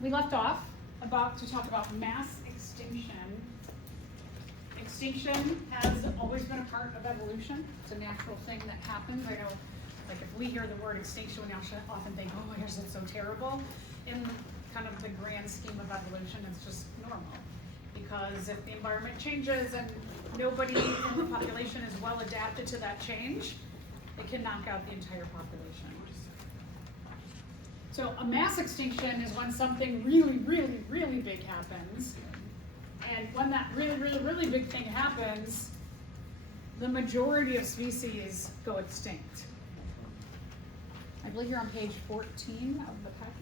we left off to talk about mass extinction. Extinction has always been a part of evolution. It's a natural thing that happens. I know, like if we hear the word extinction, we often think, oh, is it so terrible? In kind of the grand scheme of evolution, it's just normal. Because if the environment changes and nobody in the population is well adapted to that change, it can knock out the entire population. So a mass extinction is when something really, really, really big happens. And when that really, really, really big thing happens, the majority of species go extinct. I believe you're on page 14 of the packet.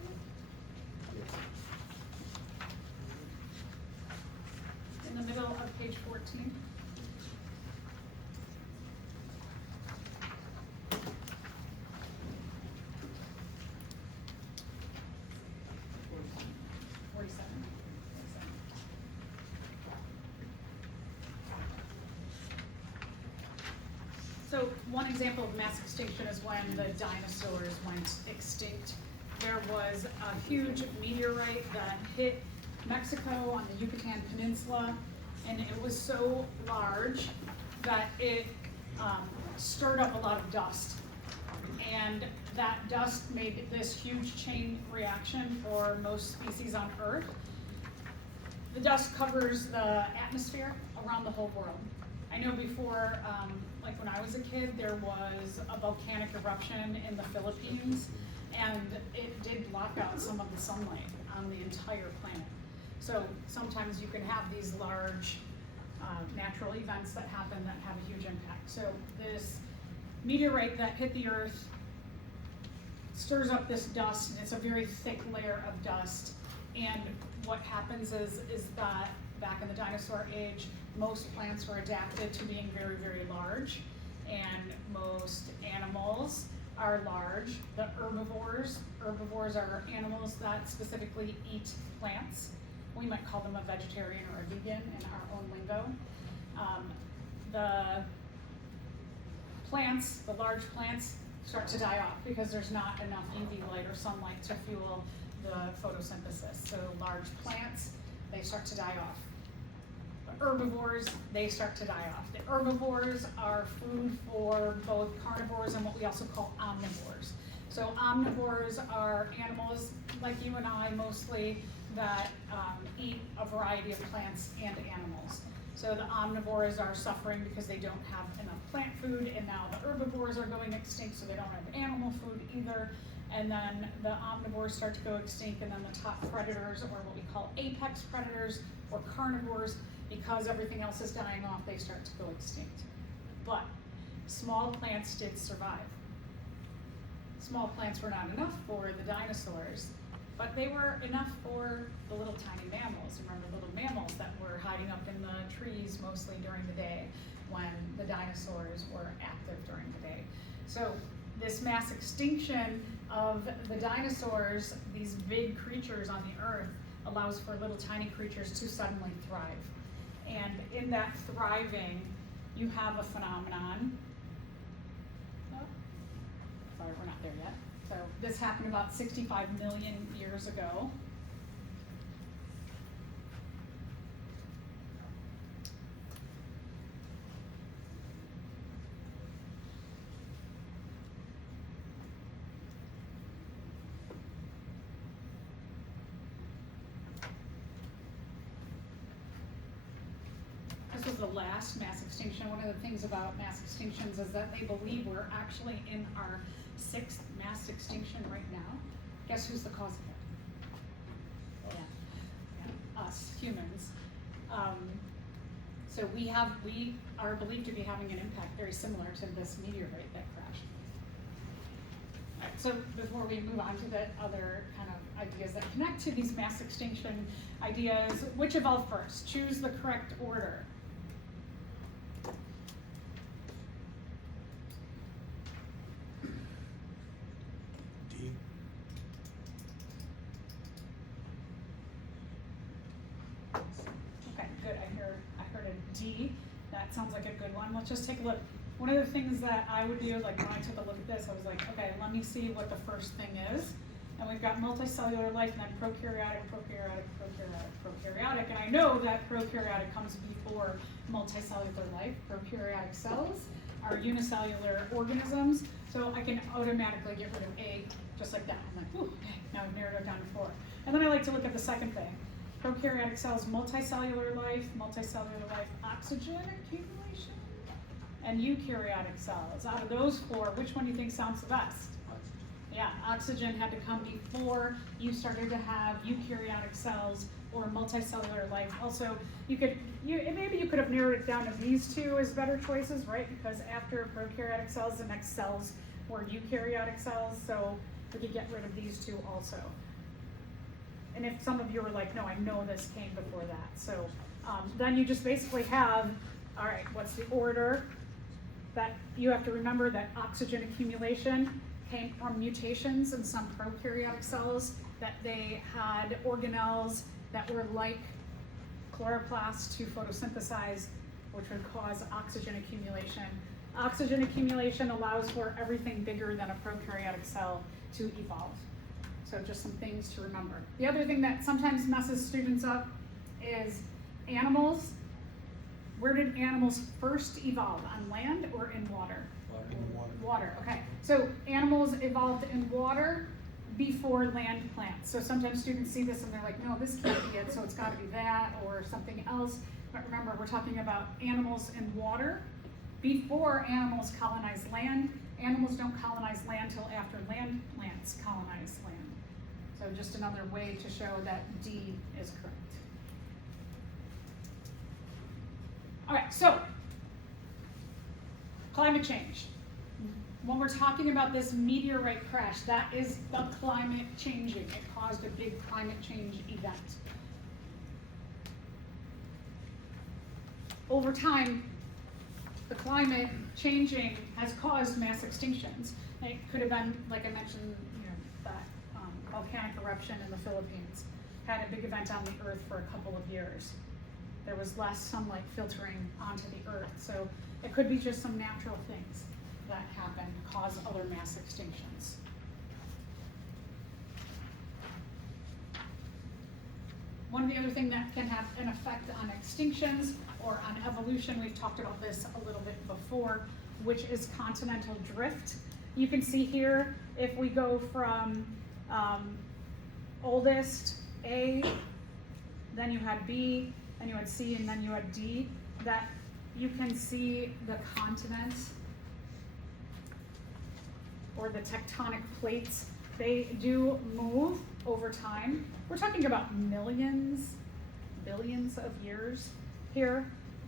In the middle of page 14. So one example of mass extinction is when the dinosaurs went extinct. There was a huge meteorite that hit Mexico on the Yucatan Peninsula, and it was so large that it stirred up a lot of dust. And that dust made this huge chain reaction for most species on Earth. The dust covers the atmosphere around the whole world. I know before, like when I was a kid, there was a volcanic eruption in the Philippines, and it did block out some of the sunlight on the entire planet. So sometimes you can have these large natural events that happen that have a huge impact. So this meteorite that hit the Earth stirs up this dust, and it's a very thick layer of dust. And what happens is that back in the dinosaur age, most plants were adapted to being very, very large, and most animals are large. The herbivores are animals that specifically eat plants. We might call them a vegetarian or a vegan in our own lingo. The plants, the large plants, start to die off because there's not enough UV light or sunlight to fuel the photosynthesis. So large plants, they start to die off. The herbivores, they start to die off. The herbivores are food for both carnivores and what we also call omnivores. So omnivores are animals like you and I mostly that eat a variety of plants and animals. So the omnivores are suffering because they don't have enough plant food, and now the herbivores are going extinct, so they don't have animal food either. And then the omnivores start to go extinct, and then the top predators, or what we call apex predators, or carnivores, because everything else is dying off, they start to go extinct. But small plants did survive. Small plants were not enough for the dinosaurs, but they were enough for the little tiny mammals. Remember little mammals that were hiding up in the trees mostly during the day when the dinosaurs were active during the day. So this mass extinction of the dinosaurs, these big creatures on the earth, allows for little tiny creatures to suddenly thrive. And in that thriving, you have a phenomenon. Oh, sorry, we're not there yet. So this happened about 65 million years ago. This was the last mass extinction. One of the things about mass extinctions is that they believe we're actually in our 6th mass extinction right now. Guess who's the cause of it? Yeah, us, humans. So we are believed to be having an impact very similar to this meteorite that crashed. All right, so before we move on to the other kind of ideas that connect to these mass extinction ideas, which evolved first? Choose the correct order. D, that sounds like a good one. Let's just take a look. One of the things that I would do, like when I took a look at this, I was like, okay, let me see what the first thing is. and we've got multicellular life, and then prokaryotic, prokaryotic, prokaryotic, prokaryotic. And I know that prokaryotic comes before multicellular life. Prokaryotic cells are unicellular organisms, so I can automatically get rid of A just like that. I'm like, ooh, okay, now I've narrowed it down to 4. And then I like to look at the second thing. Prokaryotic cells, multicellular life, oxygen accumulation, and eukaryotic cells. Out of those 4, which one do you think sounds the best? Yeah, oxygen had to come before you started to have eukaryotic cells or multicellular life. Also, maybe you could have narrowed it down to these 2 as better choices, right? Because after prokaryotic cells, the next cells were eukaryotic cells, so we could get rid of these 2 also. And if some of you were like, no, I know this came before that. So then you just basically have, all right, what's the order? That you have to remember that oxygen accumulation came from mutations in some prokaryotic cells, that they had organelles that were like chloroplasts to photosynthesize, which would cause oxygen accumulation. Oxygen accumulation allows for everything bigger than a prokaryotic cell to evolve. So just some things to remember. The other thing that sometimes messes students up is animals. Where did animals first evolve, on land or in water? Water, okay. So animals evolved in water before land plants. So sometimes students see this and they're like, no, this can't be it, so it's gotta be that or something else. But remember, we're talking about animals in water before animals colonize land. Animals don't colonize land till after land plants colonize land. So just another way to show that D is correct. All right, so climate change. When we're talking about this meteorite crash, that is the climate changing. It caused a big climate change event. Over time, the climate changing has caused mass extinctions. It could have been, like I mentioned, that volcanic eruption in the Philippines had a big event on the Earth for a couple of years. There was less sunlight filtering onto the Earth, so it could be just some natural things that happen to cause other mass extinctions. One of the other things that can have an effect on extinctions or on evolution, we've talked about this a little bit before, which is continental drift. You can see here, if we go from oldest A, then you had B, then you had C, and then you had D, that you can see the continents or the tectonic plates. They do move over time. We're talking about millions, billions of years here.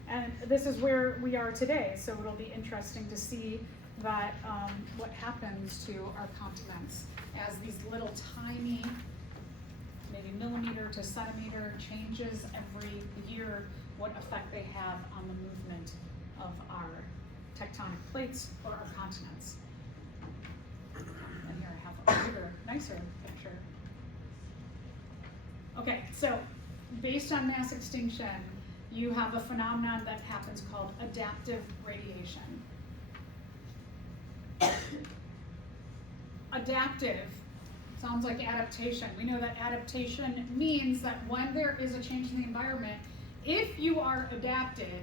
And this is where we are today. So it'll be interesting to see that what happens to our continents as these little tiny, maybe millimeter to centimeter changes every year, what effect they have on the movement of our tectonic plates or our continents. And here I have a bigger, nicer picture. Okay, so based on mass extinction, you have a phenomenon that happens called adaptive radiation. Adaptive sounds like adaptation. We know that adaptation means that when there is a change in the environment, if you are adapted,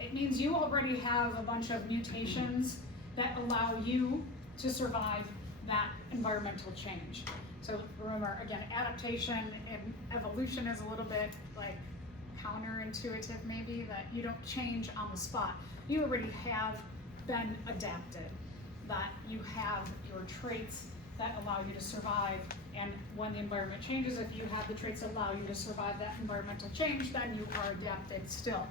it means you already have a bunch of mutations that allow you to survive that environmental change. So remember, again, adaptation and evolution is a little bit like counterintuitive maybe, that you don't change on the spot. You already have been adapted, that you have your traits that allow you to survive, and when the environment changes, if you have the traits that allow you to survive that environmental change, then you are adapted still.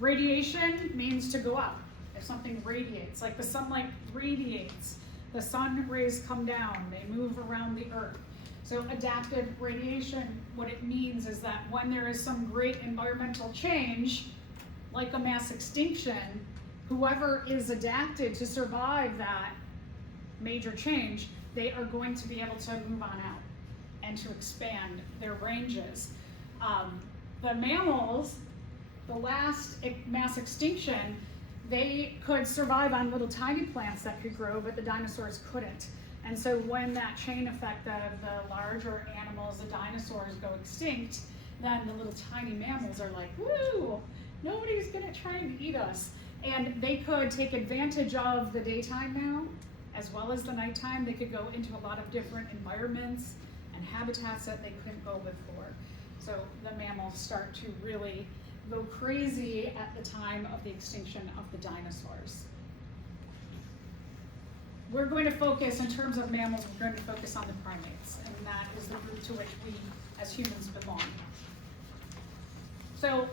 Radiation means to go out. If something radiates, like the sunlight radiates, the sun rays come down, they move around the earth. So adaptive radiation, what it means is that when there is some great environmental change, like a mass extinction, whoever is adapted to survive that major change, they are going to be able to move on out and to expand their ranges. The mammals, the last mass extinction, they could survive on little tiny plants that could grow, but the dinosaurs couldn't. And so when that chain effect of the larger animals, the dinosaurs, go extinct, then the little tiny mammals are like, woo, nobody's gonna try and eat us. And they could take advantage of the daytime now, as well as the nighttime. They could go into a lot of different environments and habitats that they couldn't go before. So the mammals start to really go crazy at the time of the extinction of the dinosaurs. We're going to focus, in terms of mammals, we're going to focus on the primates, and that is the group to which we as humans belong. So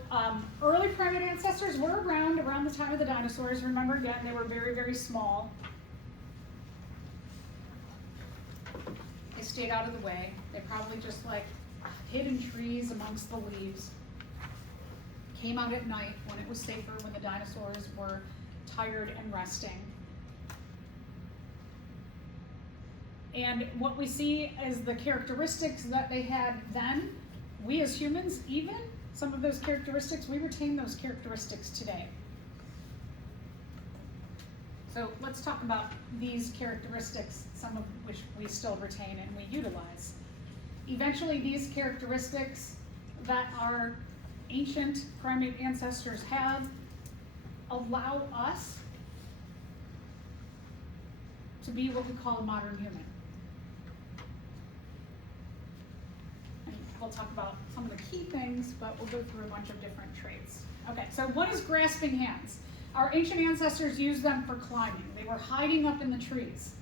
early primate ancestors were around the time of the dinosaurs. Remember, again, they were very, very small. They stayed out of the way. They probably just like hid in trees amongst the leaves. Came out at night when it was safer, when the dinosaurs were tired and resting. And what we see as the characteristics that they had then, we as humans, even some of those characteristics, we retain those characteristics today. So let's talk about these characteristics, some of which we still retain and we utilize. Eventually, these characteristics that our ancient primate ancestors have allow us to be what we call a modern human. And we'll talk about some of the key things, but we'll go through a bunch of different traits. Okay, so what is grasping hands? Our ancient ancestors used them for climbing. They were hiding up in the trees.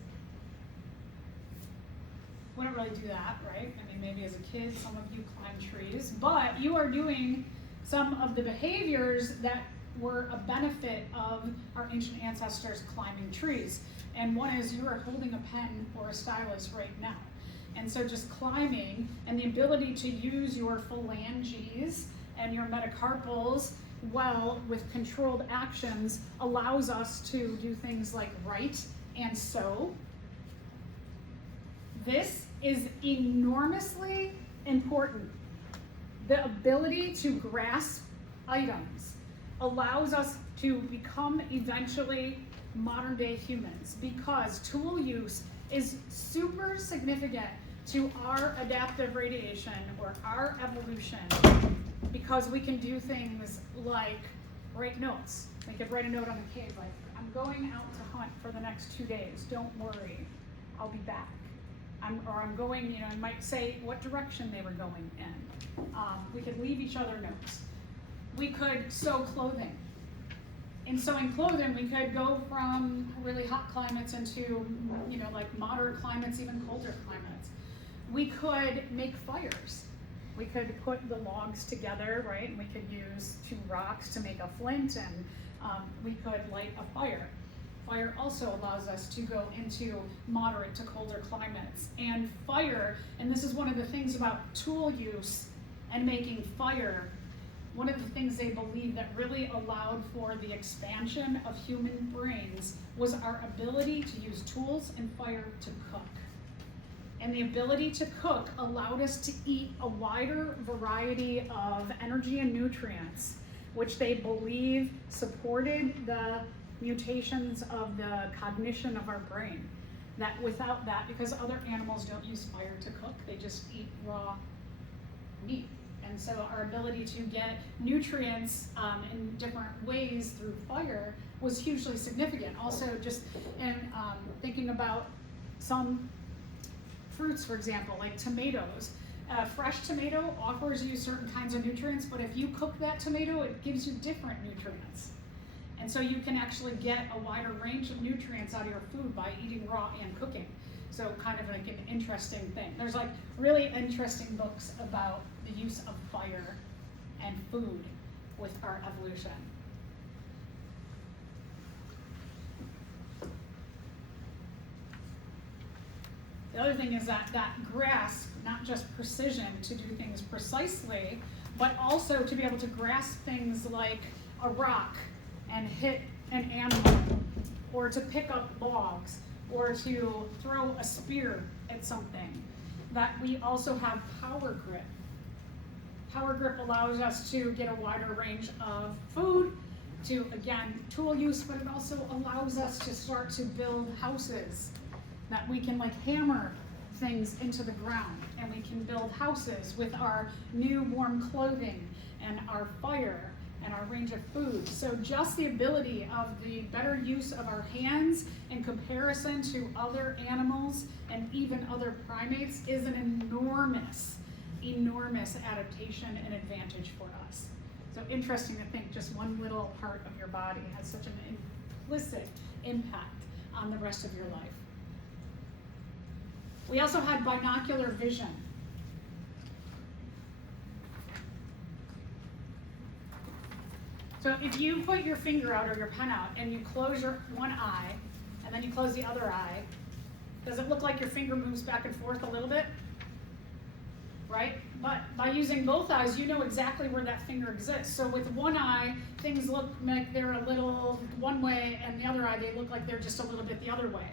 Wouldn't really do that, right? I mean, maybe as a kid, some of you climb trees, but you are doing some of the behaviors that were a benefit of our ancient ancestors climbing trees. And one is you are holding a pen or a stylus right now. And so just climbing and the ability to use your phalanges and your metacarpals well with controlled actions allows us to do things like write and sew. This is enormously important. The ability to grasp items allows us to become eventually modern day humans, because tool use is super significant to our adaptive radiation or our evolution, because we can do things like write notes. We could write a note on the cave like, I'm going out to hunt for the next 2 days, don't worry, I'll be back. I'm going, I might say what direction they were going in. We could leave each other notes. We could sew clothing. In sewing clothing, we could go from really hot climates into, like moderate climates, even colder climates. We could make fires. We could put the logs together, right? And we could use 2 rocks to make a flint, and we could light a fire. Fire also allows us to go into moderate to colder climates. And fire, and this is one of the things about tool use and making fire, one of the things they believe that really allowed for the expansion of human brains was our ability to use tools and fire to cook. And the ability to cook allowed us to eat a wider variety of energy and nutrients, which they believe supported the mutations of the cognition of our brain. That without that, because other animals don't use fire to cook, they just eat raw meat. And so our ability to get nutrients in different ways through fire was hugely significant. Also, just in thinking about some fruits, for example, like tomatoes. A fresh tomato offers you certain kinds of nutrients, but if you cook that tomato, it gives you different nutrients. And so you can actually get a wider range of nutrients out of your food by eating raw and cooking. So kind of like an interesting thing. There's like really interesting books about the use of fire and food with our evolution. The other thing is that grasp, not just precision to do things precisely, but also to be able to grasp things like a rock and hit an animal, or to pick up logs, or to throw a spear at something. That we also have power grip. Power grip allows us to get a wider range of food, to, again, tool use, but it also allows us to start to build houses that we can like hammer things into the ground, and we can build houses with our new warm clothing and our fire and our range of food. So just the ability of the better use of our hands in comparison to other animals and even other primates is an enormous adaptation and advantage for us. So interesting to think just one little part of your body has such an implicit impact on the rest of your life. We also had binocular vision. So if you put your finger out or your pen out and you close your one eye and then you close the other eye, does it look like your finger moves back and forth a little bit? Right? But by using both eyes, you know exactly where that finger exists. So with one eye, things look like they're a little one way, and the other eye, they look like they're just a little bit the other way.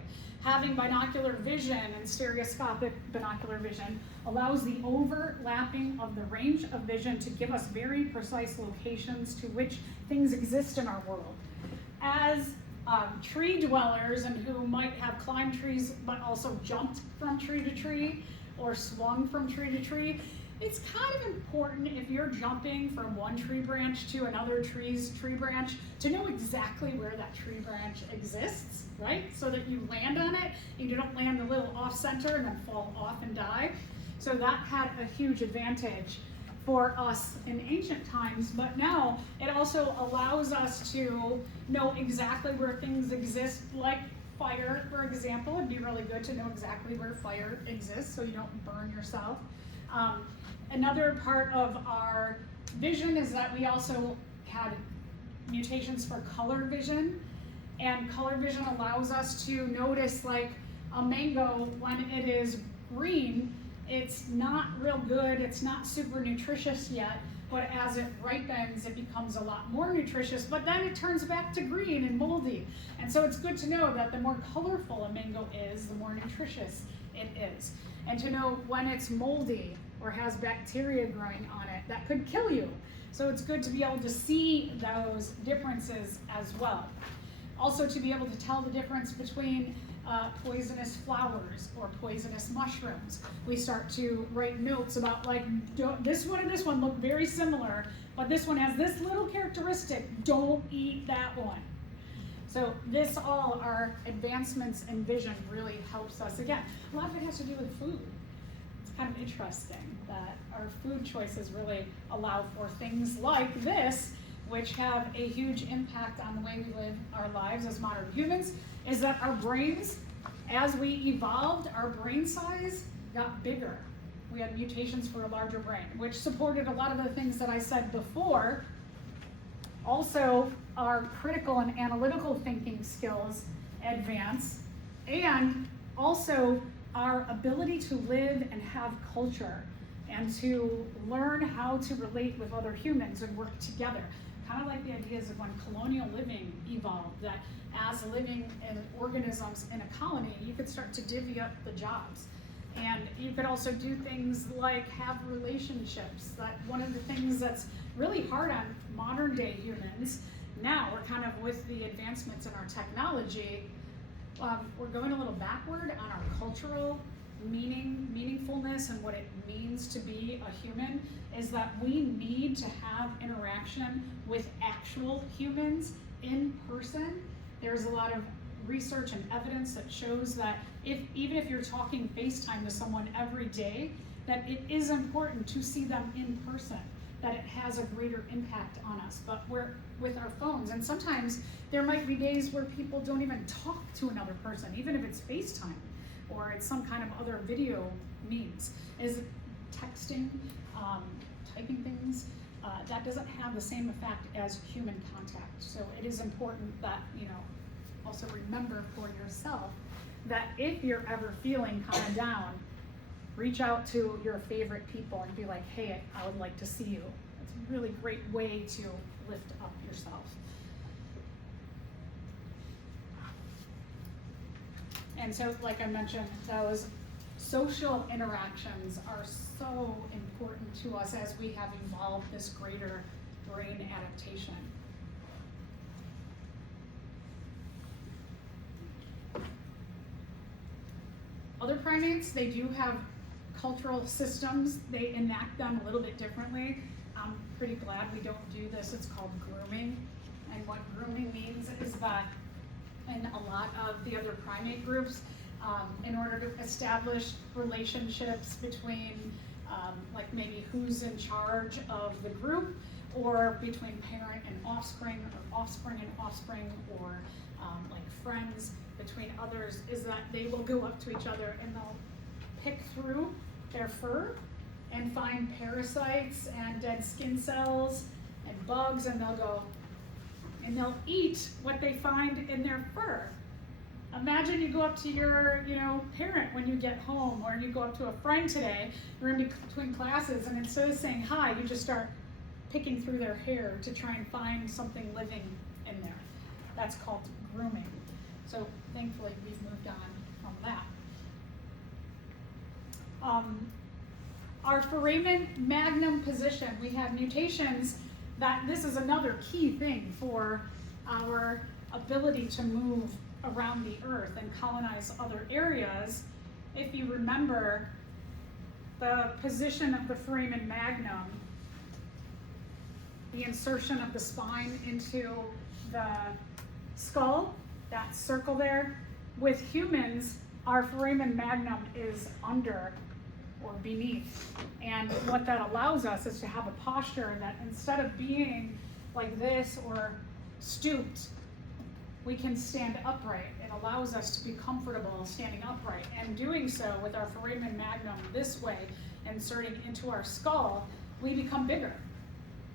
Having binocular vision and stereoscopic binocular vision allows the overlapping of the range of vision to give us very precise locations to which things exist in our world. As tree dwellers and who might have climbed trees but also jumped from tree to tree or swung from tree to tree, it's kind of important if you're jumping from one tree branch to another tree's tree branch to know exactly where that tree branch exists, right? So that you land on it and you don't land a little off center and then fall off and die. So that had a huge advantage for us in ancient times, but now it also allows us to know exactly where things exist, like fire, for example. It'd be really good to know exactly where fire exists so you don't burn yourself. Another part of our vision is that we also had mutations for color vision, and color vision allows us to notice like a mango when it is green, it's not real good, it's not super nutritious yet, but as it ripens, it becomes a lot more nutritious, but then it turns back to green and moldy. And so it's good to know that the more colorful a mango is, the more nutritious it is. And to know when it's moldy or has bacteria growing on it, that could kill you. So it's good to be able to see those differences as well. Also to be able to tell the difference between poisonous flowers or poisonous mushrooms. We start to write notes about like, this one and this one look very similar, but this one has this little characteristic, don't eat that one. So this all, our advancements in vision really helps us. Again, a lot of it has to do with food. It's kind of interesting that our food choices really allow for things like this, which have a huge impact on the way we live our lives as modern humans, is that our brains, as we evolved, our brain size got bigger. We had mutations for a larger brain, which supported a lot of the things that I said before. Also, our critical and analytical thinking skills advance, and also our ability to live and have culture and to learn how to relate with other humans and work together. Kind of like the ideas of when colonial living evolved, that as living in organisms in a colony, you could start to divvy up the jobs. And you could also do things like have relationships. That one of the things that's really hard on modern day humans, now we're kind of with the advancements in our technology, we're going a little backward on our cultural meaningfulness and what it means to be a human, is that we need to have interaction with actual humans in person. There's a lot of research and evidence that shows that even if you're talking FaceTime to someone every day, that it is important to see them in person, that it has a greater impact on us. But we're with our phones, and sometimes there might be days where people don't even talk to another person, even if it's FaceTime or it's some kind of other video means. Is texting, typing things, that doesn't have the same effect as human contact. So it is important that, also remember for yourself that if you're ever feeling kind of down, reach out to your favorite people and be like, hey, I would like to see you. It's a really great way to lift up yourself. And so, like I mentioned, those social interactions are so important to us as we have evolved this greater brain adaptation. other primates, they do have cultural systems. They enact them a little bit differently. I'm pretty glad we don't do this. It's called grooming. And what grooming means is that in a lot of the other primate groups, in order to establish relationships between like maybe who's in charge of the group, or between parent and offspring, or offspring and offspring, or like friends between others, is that they will go up to each other and they'll pick through their fur and find parasites and dead skin cells and bugs, and they'll go and they'll eat what they find in their fur. Imagine you go up to your, parent when you get home, or you go up to a friend today, you're in between classes, and instead of saying hi, you just start picking through their hair to try and find something living in there. That's called grooming. So thankfully we've moved on from that. Our foramen magnum position, we have mutations that this is another key thing for our ability to move around the earth and colonize other areas. If you remember the position of the foramen magnum, the insertion of the spine into the skull, that circle there, with humans, our foramen magnum is under or beneath. And what that allows us is to have a posture that instead of being like this or stooped, we can stand upright. It allows us to be comfortable standing upright. And doing so with our foramen magnum this way, inserting into our skull, we become bigger.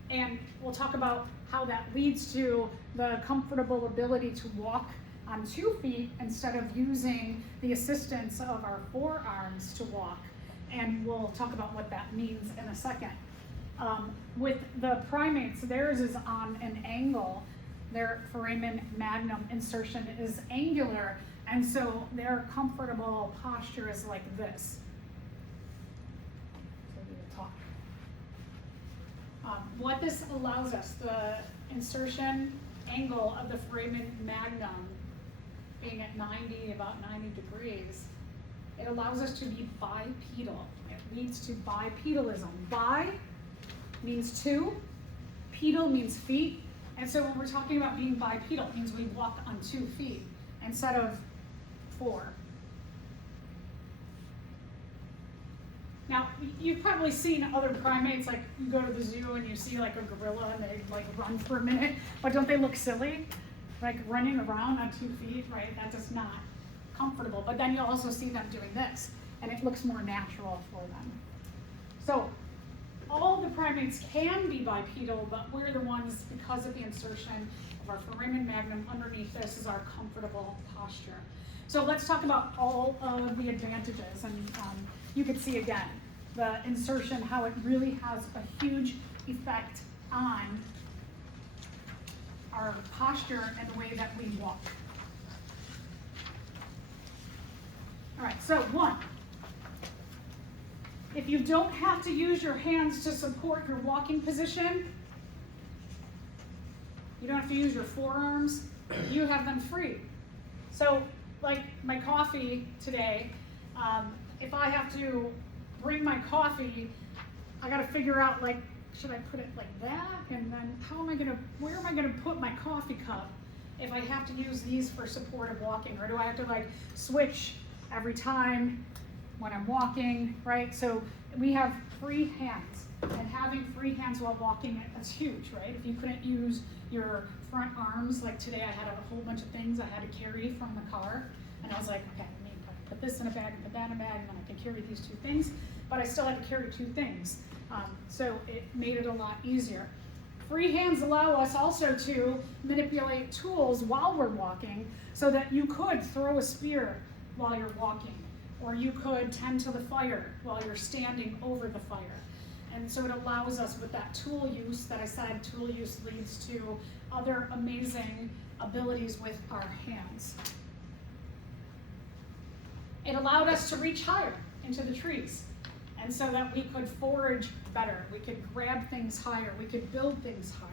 And we'll talk about how that leads to the comfortable ability to walk on 2 feet instead of using the assistance of our forearms to walk. And we'll talk about what that means in a second. With the primates, theirs is on an angle. Their foramen magnum insertion is angular, and so their comfortable posture is like this. So we will talk. What this allows us, the insertion angle of the foramen magnum being at about 90 degrees, it allows us to be bipedal. It leads to bipedalism. Bi means 2, pedal means feet, and so when we're talking about being bipedal, it means we walk on 2 feet instead of 4. Now, you've probably seen other primates, like you go to the zoo and you see like a gorilla and they like run for a minute, but don't they look silly? Like running around on 2 feet, right? That's just not comfortable. But then you'll also see them doing this, and it looks more natural for them. So all the primates can be bipedal, but we're the ones, because of the insertion of our foramen magnum underneath this, is our comfortable posture. So let's talk about all of the advantages. And you can see again, the insertion, how it really has a huge effect on our posture and the way that we walk. All right, so 1, if you don't have to use your hands to support your walking position, you don't have to use your forearms, you have them free. So like my coffee today, if I have to bring my coffee, I gotta figure out, like, should I put it like that? And then where am I gonna put my coffee cup if I have to use these for supportive walking? Or do I have to like switch every time when I'm walking, right? So we have free hands, and having free hands while walking, that's huge, right? If you couldn't use your front arms, like today I had a whole bunch of things I had to carry from the car, and I was like, okay, I need to put this in a bag and put that in a bag, and then I can carry these 2 things, but I still had to carry 2 things. So it made it a lot easier. Free hands allow us also to manipulate tools while we're walking, so that you could throw a spear while you're walking, or you could tend to the fire while you're standing over the fire. And so it allows us, with that tool use that I said, tool use leads to other amazing abilities with our hands. It allowed us to reach higher into the trees, and so that we could forage better, we could grab things higher, we could build things higher.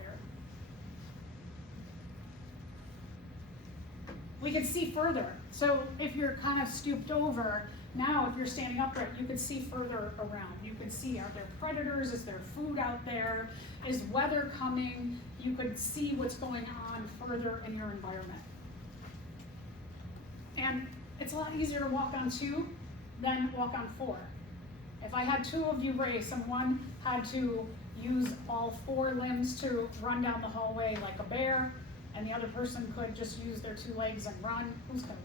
We could see further. So if you're kind of stooped over, Now, if you're standing upright, you could see further around. You could see, are there predators? Is there food out there? Is weather coming? You could see what's going on further in your environment. And it's a lot easier to walk on 2 than walk on 4. If I had 2 of you race and one had to use all 4 limbs to run down the hallway like a bear, and the other person could just use their 2 legs and run, who's gonna win?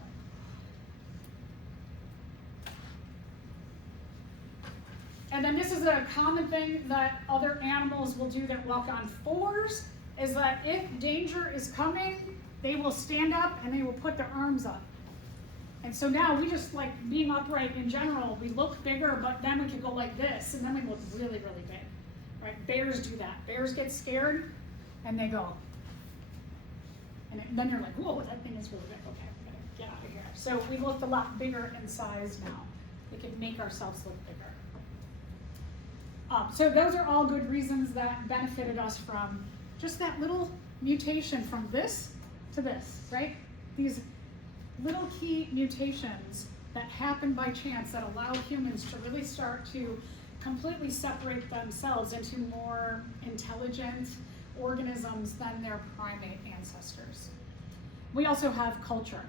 And then this is a common thing that other animals will do that walk on 4s, is that if danger is coming, they will stand up and they will put their arms up. And so now we just, like being upright in general, we look bigger, but then we can go like this, and then we look really, really big, right? Bears do that. Bears get scared, and they go. And then you're like, whoa, that thing is really big. Okay, we gotta get out of here. So we look a lot bigger in size now. We can make ourselves look bigger. So those are all good reasons that benefited us from just that little mutation from this to this, right? These little key mutations that happen by chance that allow humans to really start to completely separate themselves into more intelligent organisms than their primate ancestors. We also have culture.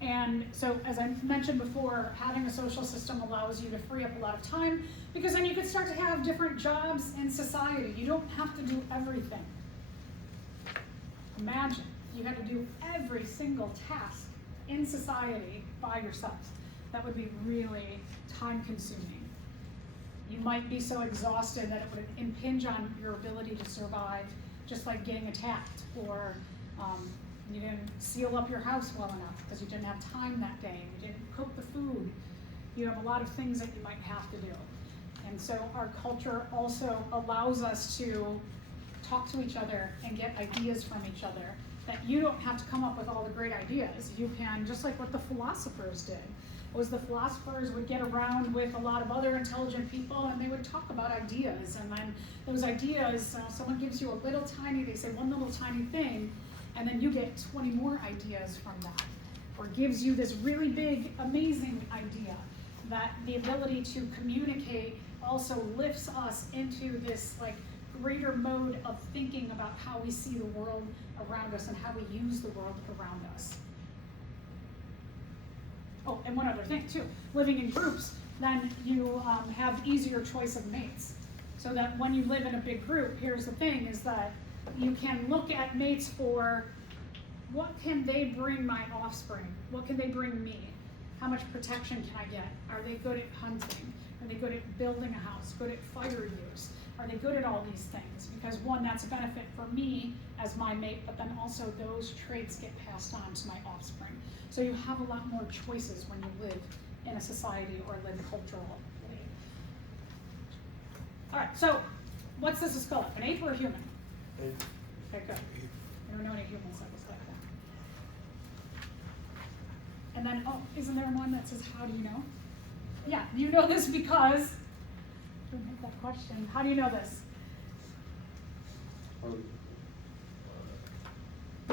And so, as I mentioned before, having a social system allows you to free up a lot of time, because then you could start to have different jobs in society. You don't have to do everything. Imagine you had to do every single task in society by yourself. That would be really time consuming. You might be so exhausted that it would impinge on your ability to survive, just like getting attacked, or you didn't seal up your house well enough because you didn't have time that day, you didn't cook the food. You have a lot of things that you might have to do. And so our culture also allows us to talk to each other and get ideas from each other, that you don't have to come up with all the great ideas. You can, just like what the philosophers did, was the philosophers would get around with a lot of other intelligent people and they would talk about ideas. And then those ideas, someone gives you a little tiny, they say one little tiny thing, and then you get 20 more ideas from that. Or gives you this really big, amazing idea, that the ability to communicate also lifts us into this like greater mode of thinking about how we see the world around us and how we use the world around us. Oh, and one other thing too, living in groups, then you have easier choice of mates. So that when you live in a big group, here's the thing, is that you can look at mates for what can they bring my offspring? What can they bring me? How much protection can I get? Are they good at hunting? Are they good at building a house? Good at fire use? Are they good at all these things? Because one, that's a benefit for me as my mate, but then also those traits get passed on to my offspring. So you have a lot more choices when you live in a society or live culturally. All right, so what's this skull? An ape or a human? Ape. Okay, good. I don't know any humans that look like that. And then, oh, isn't there one that says, how do you know? Yeah, you know this because, don't hit that question. How do you know this?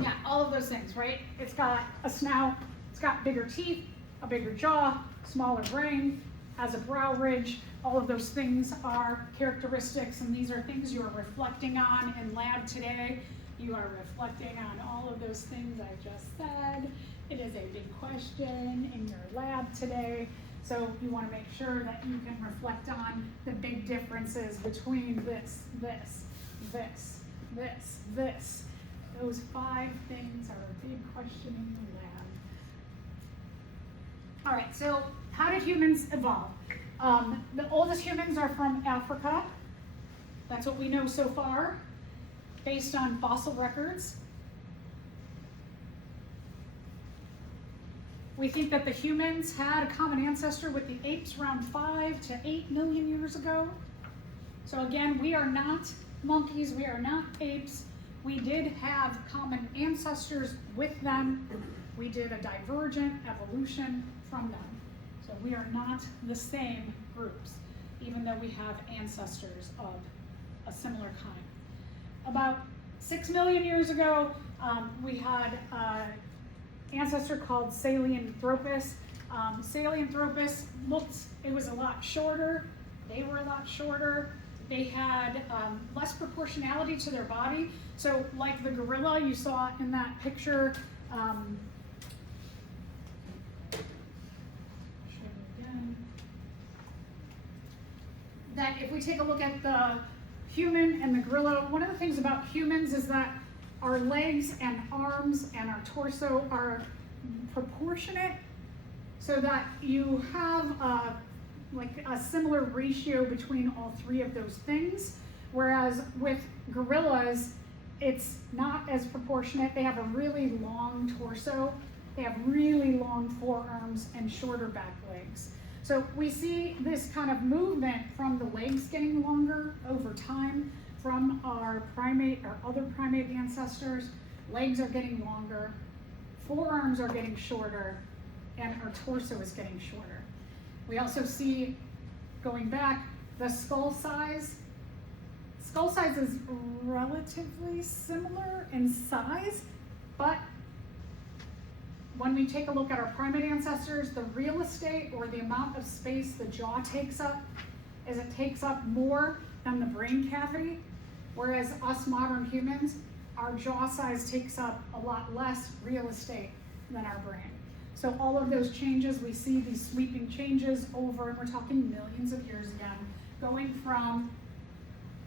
Yeah, all of those things, right? It's got a snout, it's got bigger teeth, a bigger jaw, smaller brain, has a brow ridge. All of those things are characteristics, and these are things you are reflecting on in lab today. You are reflecting on all of those things I just said. It is a big question in your lab today. So you want to make sure that you can reflect on the big differences between this, this, this, this, this. Those 5 things are a big question in the lab. All right, so how did humans evolve? The oldest humans are from Africa. That's what we know so far, based on fossil records. We think that the humans had a common ancestor with the apes around 5 to 8 million years ago. So again, we are not monkeys, we are not apes. We did have common ancestors with them. We did a divergent evolution from them. So we are not the same groups, even though we have ancestors of a similar kind. About 6 million years ago, we had an ancestor called Sahelanthropus. Sahelanthropus it was a lot shorter. They were a lot shorter. They had less proportionality to their body. So like the gorilla you saw in that picture, that if we take a look at the human and the gorilla, one of the things about humans is that our legs and arms and our torso are proportionate so that you have like a similar ratio between all three of those things. Whereas with gorillas, it's not as proportionate. They have a really long torso. They have really long forearms and shorter back legs. So we see this kind of movement from the legs getting longer over time from our other primate ancestors. Legs are getting longer, forearms are getting shorter, and our torso is getting shorter. We also see, going back, the skull size. Skull size is relatively similar in size, but when we take a look at our primate ancestors, the real estate or the amount of space the jaw takes up is it takes up more than the brain cavity, whereas us modern humans, our jaw size takes up a lot less real estate than our brain. So all of those changes, we see these sweeping changes over, and we're talking millions of years again, going from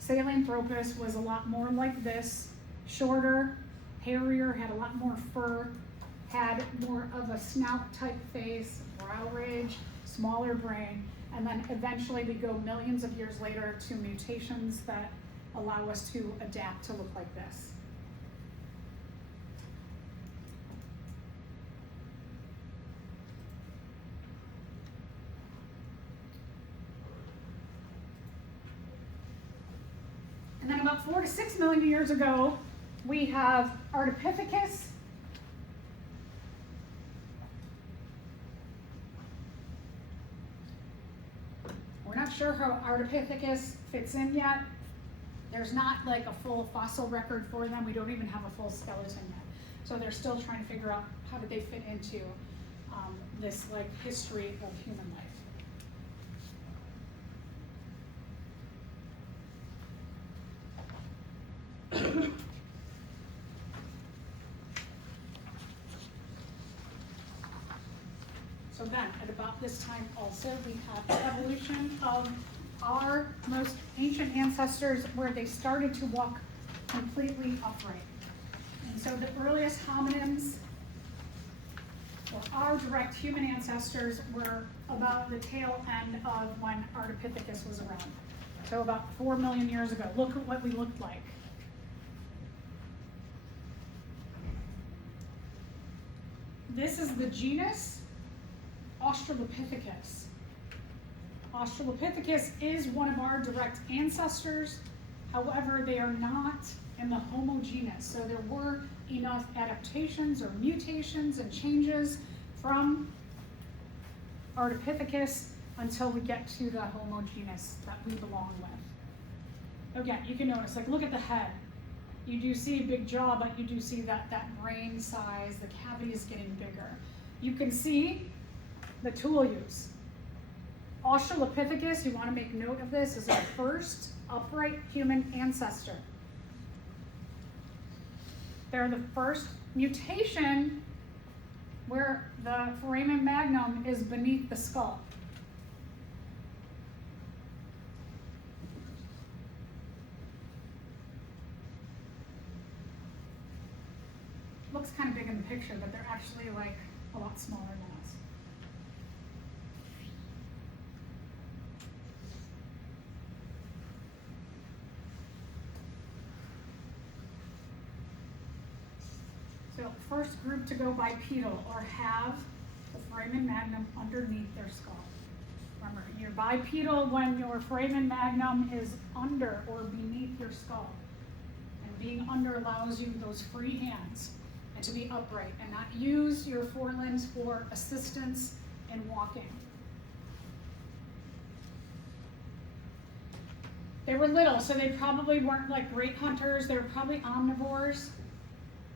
Sahelanthropus was a lot more like this, shorter, hairier, had a lot more fur, had more of a snout type face, brow ridge, smaller brain, and then eventually we go millions of years later to mutations that allow us to adapt to look like this. And then about 4 to 6 million years ago, we have Ardipithecus. We're not sure how Ardipithecus fits in yet. There's not like a full fossil record for them. We don't even have a full skeleton yet. So they're still trying to figure out how did they fit into this like history of human life. So then, at about this time also, we have the evolution of our most ancient ancestors where they started to walk completely upright. And so the earliest hominins, or our direct human ancestors, were about the tail end of when Ardipithecus was around. So about 4 million years ago. Look at what we looked like. This is the genus Australopithecus. Australopithecus is one of our direct ancestors. However, they are not in the Homo genus. So there were enough adaptations or mutations and changes from Ardipithecus until we get to the Homo genus that we belong with. Again, you can notice, like, look at the head. You do see a big jaw, but you do see that brain size, the cavity is getting bigger. You can see the tool use. Australopithecus, you want to make note of this, is our first upright human ancestor. They're the first mutation where the foramen magnum is beneath the skull. Looks kind of big in the picture, but they're actually like a lot smaller than us. So first group to go bipedal or have the foramen magnum underneath their skull. Remember, you're bipedal when your foramen magnum is under or beneath your skull. And being under allows you those free hands and to be upright and not use your forelimbs for assistance in walking. They were little, so they probably weren't like great hunters. They were probably omnivores.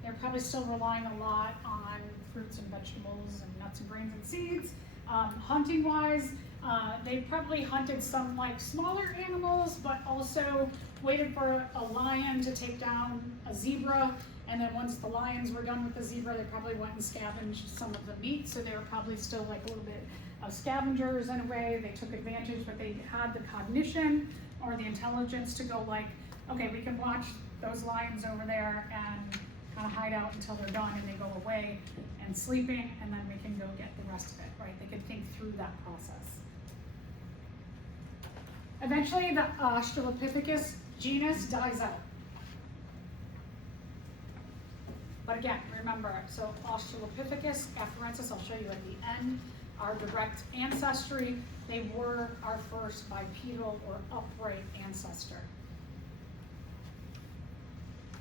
They're probably still relying a lot on fruits and vegetables and nuts and grains and seeds. Hunting wise, they probably hunted some like smaller animals, but also waited for a lion to take down a zebra. And then once the lions were done with the zebra, they probably went and scavenged some of the meat. So they were probably still like a little bit of scavengers in a way. They took advantage, but they had the cognition or the intelligence to go like, okay, we can watch those lions over there and kind of hide out until they're done and they go away and sleeping, and then we can go get the rest of it, right? They could think through that process. Eventually, the Australopithecus genus dies out. But again, remember, so Australopithecus afarensis, I'll show you at the end, our direct ancestry, they were our first bipedal or upright ancestor.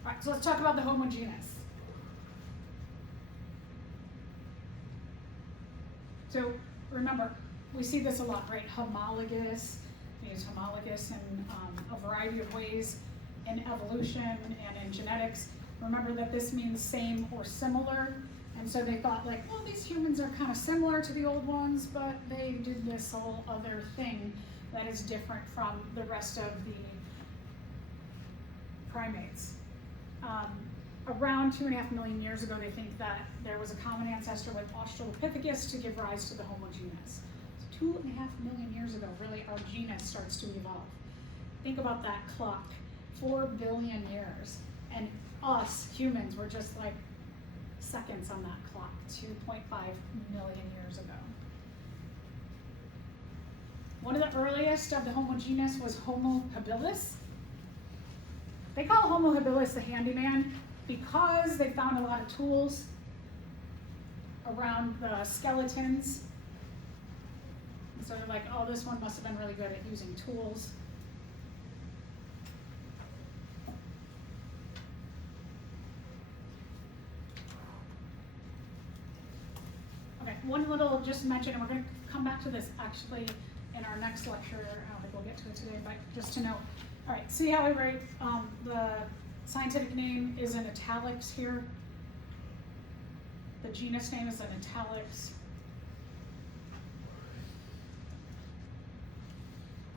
All right, so let's talk about the Homo genus. So remember, we see this a lot, right? Homologous, we use homologous in a variety of ways in evolution and in genetics. Remember that this means same or similar. And so they thought like, well, these humans are kind of similar to the old ones, but they did this whole other thing that is different from the rest of the primates. Around 2.5 million years ago, they think that there was a common ancestor with Australopithecus to give rise to the Homo genus. So 2.5 million years ago, really, our genus starts to evolve. Think about that clock, 4 billion years, and us, humans, were just like seconds on that clock, 2.5 million years ago. One of the earliest of the Homo genus was Homo habilis. They call Homo habilis the handyman because they found a lot of tools around the skeletons. And so they're like, oh, this one must have been really good at using tools. Okay, one little just mention, and we're going to come back to this actually in our next lecture. I don't think we'll get to it today, but just to note. All right, see how I write the scientific name is in italics here? The genus name is in italics.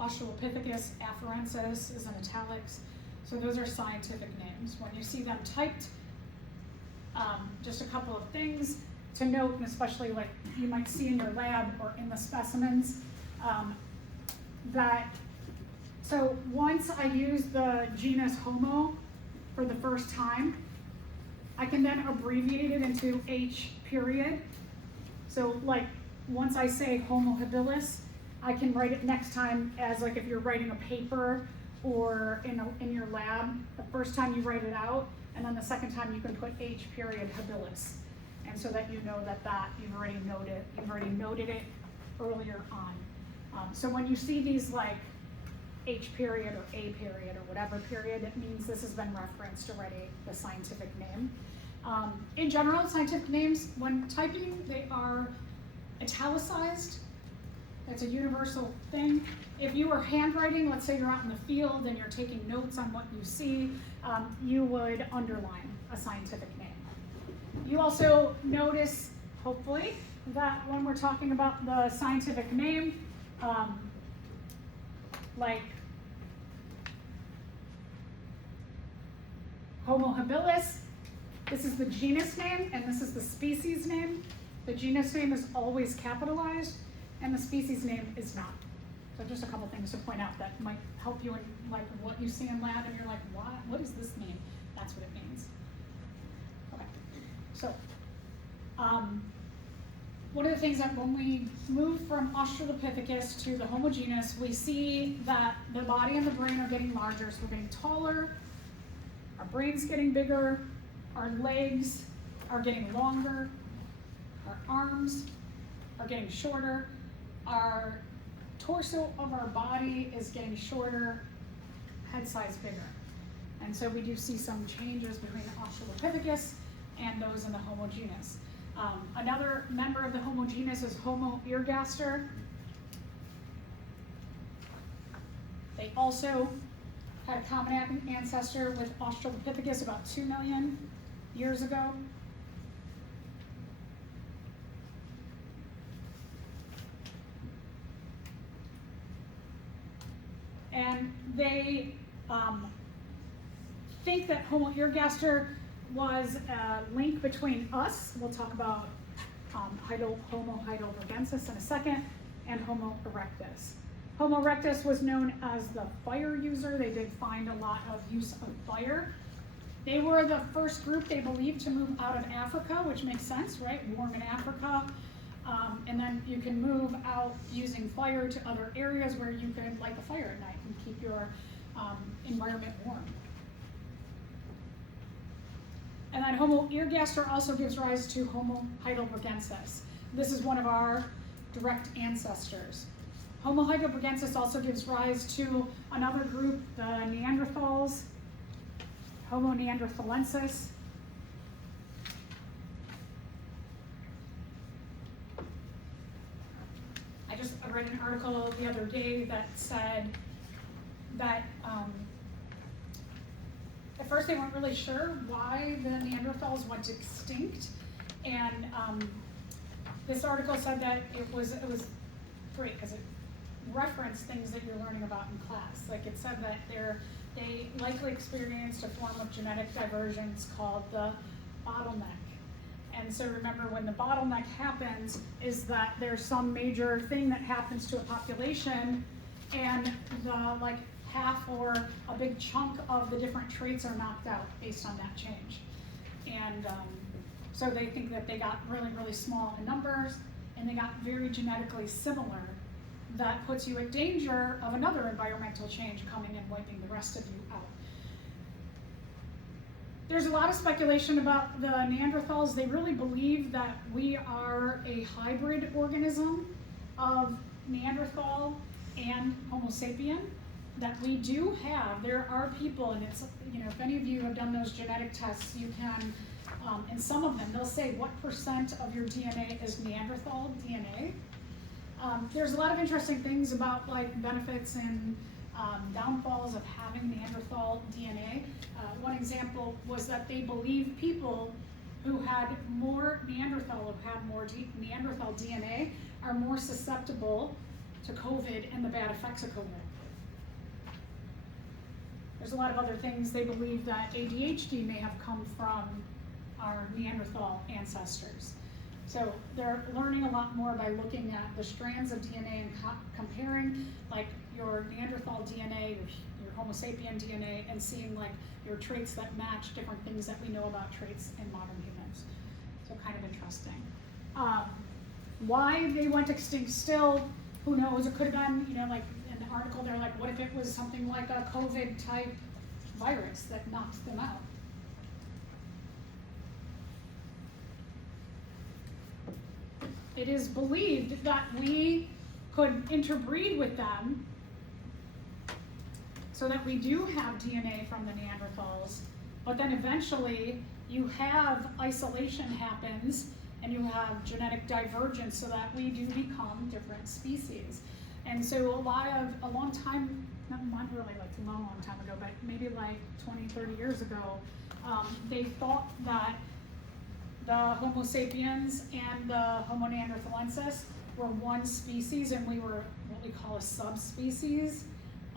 Australopithecus afarensis is in italics. So those are scientific names. When you see them typed, just a couple of things to note, and especially like you might see in your lab or in the specimens, so once I use the genus Homo for the first time, I can then abbreviate it into H period. So like once I say Homo habilis, I can write it next time as like if you're writing a paper or in your lab, the first time you write it out, and then the second time you can put H period habilis. And so that you know that you've already noted it earlier on. So when you see these like H period or A period or whatever period, it means this has been referenced already, the scientific name. In general, scientific names, when typing, they are italicized. That's a universal thing. If you were handwriting, let's say you're out in the field and you're taking notes on what you see, you would underline a scientific name. You also notice, hopefully, that when we're talking about the scientific name, like Homo habilis, this is the genus name and this is the species name. The genus name is always capitalized and the species name is not. So just a couple things to point out that might help you in like what you see in lab and you're like, what does this mean? That's what it means. Okay, so one of the things that when we move from Australopithecus to the Homo genus, we see that the body and the brain are getting larger, so we're getting taller, our brain's getting bigger, our legs are getting longer, our arms are getting shorter, our torso of our body is getting shorter, head size bigger. And so we do see some changes between the Australopithecus and those in the Homo genus. Another member of the Homo genus is Homo ergaster. They also had a common ancestor with Australopithecus about 2 million years ago. And they think that Homo ergaster was a link between us, we'll talk about Homo heidelbergensis in a second, and Homo erectus. Homo erectus was known as the fire user. They did find a lot of use of fire. They were the first group they believed to move out of Africa, which makes sense, right? Warm in Africa. And then you can move out using fire to other areas where you can light the fire at night and keep your environment warm. And then Homo ergaster also gives rise to Homo heidelbergensis. This is one of our direct ancestors. Homo heidelbergensis also gives rise to another group, the Neanderthals, Homo neanderthalensis. I read an article the other day that said that at first they weren't really sure why the Neanderthals went extinct, and this article said that it was great because it referenced things that you're learning about in class. Like it said that they likely experienced a form of genetic divergence called the bottleneck. And so remember, when the bottleneck happens is that there's some major thing that happens to a population, and the like half or a big chunk of the different traits are knocked out based on that change. And so they think that they got really, really small in numbers, and they got very genetically similar. That puts you at danger of another environmental change coming and wiping the rest of you out. There's a lot of speculation about the Neanderthals. They really believe that we are a hybrid organism of Neanderthal and Homo sapien, that we do have, there are people, and it's, if any of you have done those genetic tests, you can, and some of them, they'll say what % of your DNA is Neanderthal DNA. There's a lot of interesting things about like benefits and downfalls of having Neanderthal DNA. One example was that they believe people who had more Neanderthal, Neanderthal DNA are more susceptible to COVID and the bad effects of COVID. There's a lot of other things. They believe that ADHD may have come from our Neanderthal ancestors. So they're learning a lot more by looking at the strands of DNA and comparing like your Neanderthal DNA, your Homo sapien DNA, and seeing like your traits that match different things that we know about traits in modern humans. So kind of interesting. Why they went extinct still, who knows? It could have been, like in the article, they're like, what if it was something like a COVID type virus that knocks them out? It is believed that we could interbreed with them so that we do have DNA from the Neanderthals, but then eventually you have isolation happens and you have genetic divergence so that we do become different species. And so a long time, not really like a long time ago, but maybe like 20, 30 years ago, they thought that the Homo sapiens and the Homo neanderthalensis were one species, and we were what we call a subspecies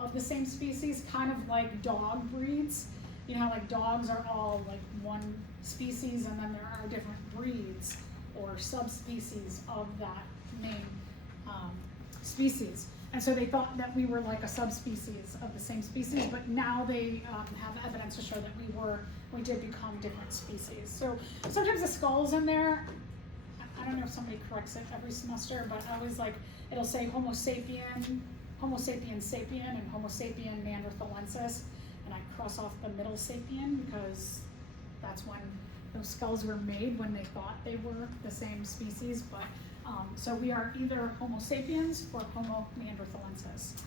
of the same species, kind of like dog breeds. You know how like dogs are all like one species, and then there are different breeds or subspecies of that main species. And so they thought that we were like a subspecies of the same species, but now they have evidence to show that we did become different species. So sometimes the skull's in there. I don't know if somebody corrects it every semester, but I always like, it'll say Homo sapien sapien, and Homo sapien neanderthalensis, and I cross off the middle sapien because that's when those skulls were made, when they thought they were the same species. But so we are either Homo sapiens or Homo neanderthalensis.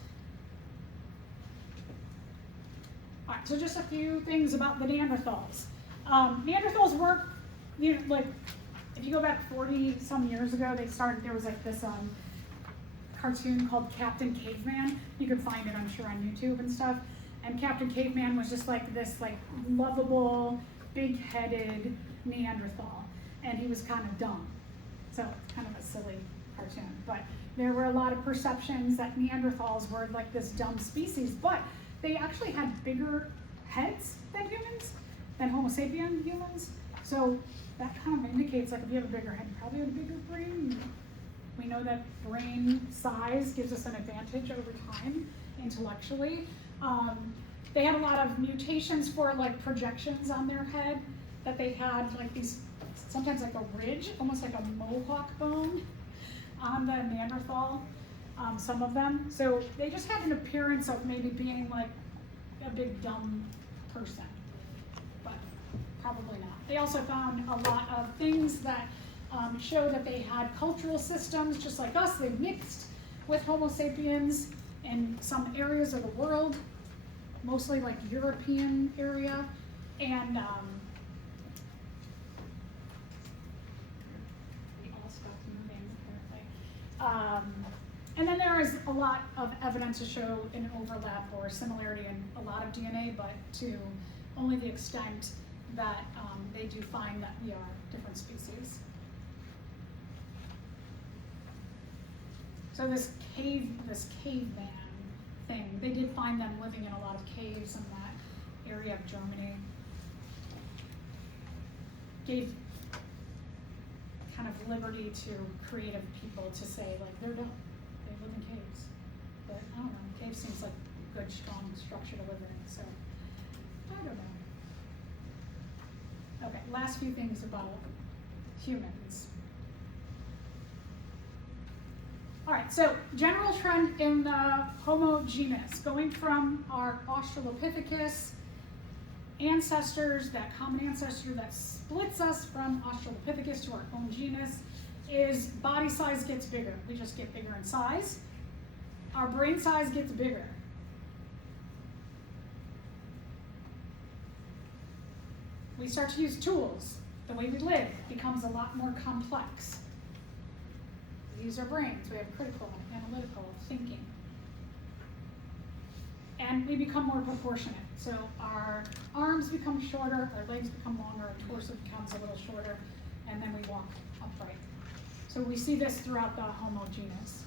All right, so just a few things about the Neanderthals. Neanderthals weren't, like, if you go back 40 some years ago, there was like this cartoon called Captain Caveman. You can find it, I'm sure, on YouTube and stuff. And Captain Caveman was just like this like lovable, big-headed Neanderthal. And he was kind of dumb. So it's kind of a silly cartoon. But there were a lot of perceptions that Neanderthals were like this dumb species, but they actually had bigger heads than humans, than Homo sapien humans. So that kind of indicates, like, if you have a bigger head, you probably have a bigger brain. We know that brain size gives us an advantage over time intellectually. They had a lot of mutations for like projections on their head, that they had like these, sometimes like a ridge, almost like a mohawk bone on the Neanderthal, some of them. So they just had an appearance of maybe being like a big dumb person, but probably not. They also found a lot of things that show that they had cultural systems just like us. They mixed with Homo sapiens in some areas of the world, mostly like European area, and and then there is a lot of evidence to show an overlap or similarity in a lot of DNA, but to only the extent that they do find that we are different species. So this caveman thing, they did find them living in a lot of caves in that area of Germany. Gave kind of liberty to creative people to say, like, they're dumb, they live in caves. But I don't know, cave seems like a good, strong structure to live in, so I don't know. Okay, last few things about humans. All right, so general trend in the Homo genus, going from our Australopithecus ancestors, that common ancestor that splits us from Australopithecus to our own genus, is body size gets bigger. We just get bigger in size. Our brain size gets bigger. We start to use tools. The way we live becomes a lot more complex. We use our brains. We have critical, analytical thinking. And we become more proportionate. So our arms become shorter, our legs become longer, our torso becomes a little shorter, and then we walk upright. So we see this throughout the Homo genus.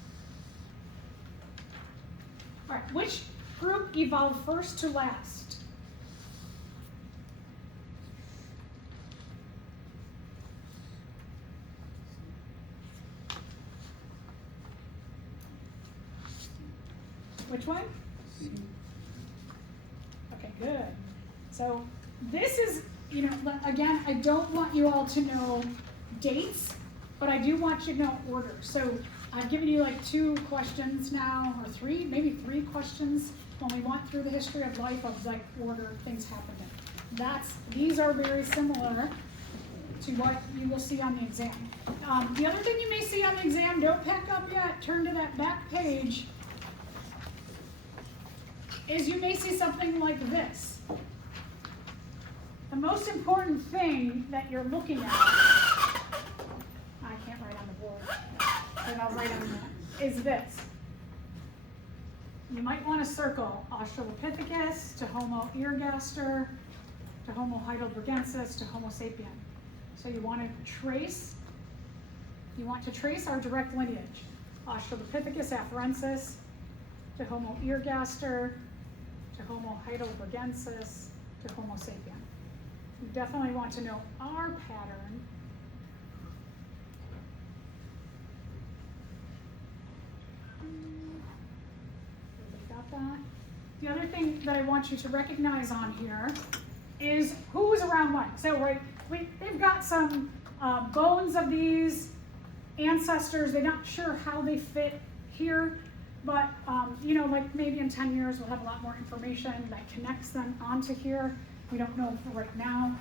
All right, which group evolved first to last? Which one? Okay, good. So this is, again, I don't want you all to know dates, but I do want you to know order. So I've given you like 2 questions now, or 3, maybe 3 questions when we went through the history of life of like order things happened in. These are very similar to what you will see on the exam. The other thing you may see on the exam, don't pack up yet, turn to that back page, is you may see something like this. The most important thing that you're looking at, I can't write on the board, but I'll write on that, is this. You might want to circle Australopithecus to Homo ergaster to Homo heidelbergensis to Homo sapien. So you want to trace our direct lineage. Australopithecus afarensis to Homo ergaster to Homo heidelbergensis to Homo sapien. You definitely want to know our pattern. Got that? The other thing that I want you to recognize on here is who was around when. So they've got some bones of these ancestors. They're not sure how they fit here. But, like maybe in 10 years, we'll have a lot more information that connects them onto here. We don't know for right now.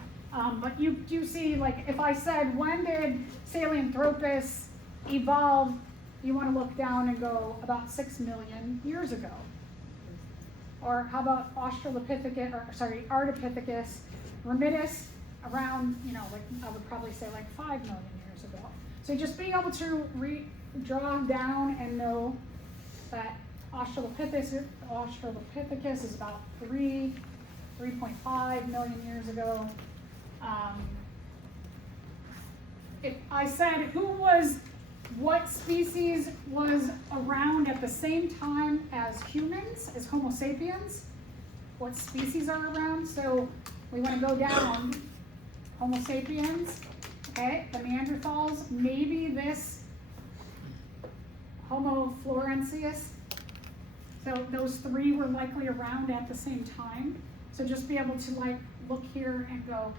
But you do see, like, if I said, when did Sahelanthropus evolve, you want to look down and go about 6 million years ago. Or how about Ardipithecus remidus around, I would probably say like 5 million years ago. So just being able to draw down and know that Australopithecus is about 3.5 million years ago. If I said who was what species was around at the same time as humans, as Homo sapiens? What species are around? So we want to go down. Homo sapiens, okay, the Neanderthals, maybe this Homo florensis. So those three were likely around at the same time. So just be able to like look here and go,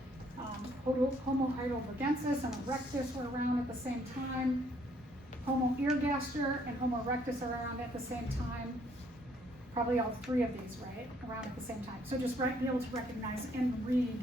Homo heidelbergensis and erectus were around at the same time. Homo ergaster and Homo erectus are around at the same time. Probably all three of these, right, around at the same time. So just be able to recognize and read